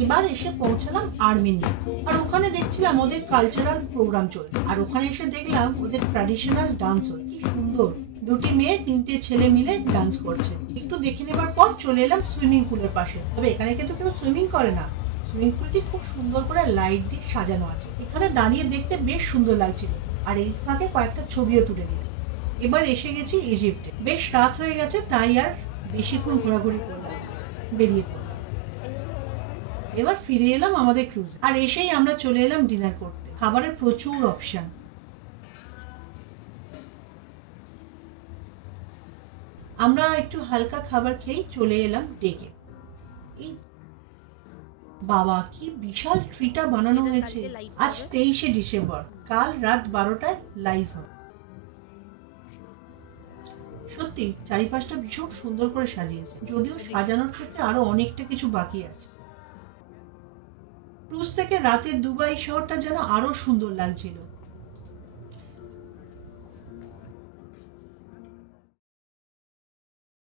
এবার এসে পৌঁছালাম আর্মেনিয়া, আর ওখানে দেখছিলাম ওদের কালচারাল প্রোগ্রাম চলছে, আর ওখানে এসে দেখলাম ওদের ট্র্যাডিশনাল ডান্স হচ্ছে। কি সুন্দর, দুটি মেয়ে তিনটে ছেলে মিলে ডান্স করছে। একটু দেখে নেবার পর চলে এলাম সুইমিং পুলের পাশে। তবে এখানে কিন্তু কেউ সুইমিং করে না, সুইমিং পুলটি খুব সুন্দর করে লাইট দিয়ে সাজানো আছে। এখানে দাঁড়িয়ে দেখতে বেশ সুন্দর লাগছিল, আর এই ফাঁকে কয়েকটা ছবিও তুলে নিলাম। এবার এসে গেছি ইজিপ্টে। বেশ রাত হয়ে গেছে, তাই আর বেশিক্ষণ ঘোরাঘুরি করলাম, বেরিয়ে পড়লাম। এবার ফিরে এলাম আমাদের ক্রুজ, আর এসেই আমরা চলে এলাম ডিনার করতে। খাবারের প্রচুর অপশন। আমরা একটু হালকা খাবার খেয়েই চলে এলাম ডেকে। এই বাবা, কি বিশাল ট্রিটা বানানো হয়েছে! আজ 23শে ডিসেম্বর, কাল রাত 12টায় লাইভ হবে। সত্যি চারিপাশটা ভীষণ সুন্দর করে সাজিয়েছে, যদিও সাজানোর ক্ষেত্রে আরো অনেকটা কিছু বাকি আছে। ক্রুজ থেকে রাতের দুবাই শহরটা যেন আরো সুন্দর লাগছিল।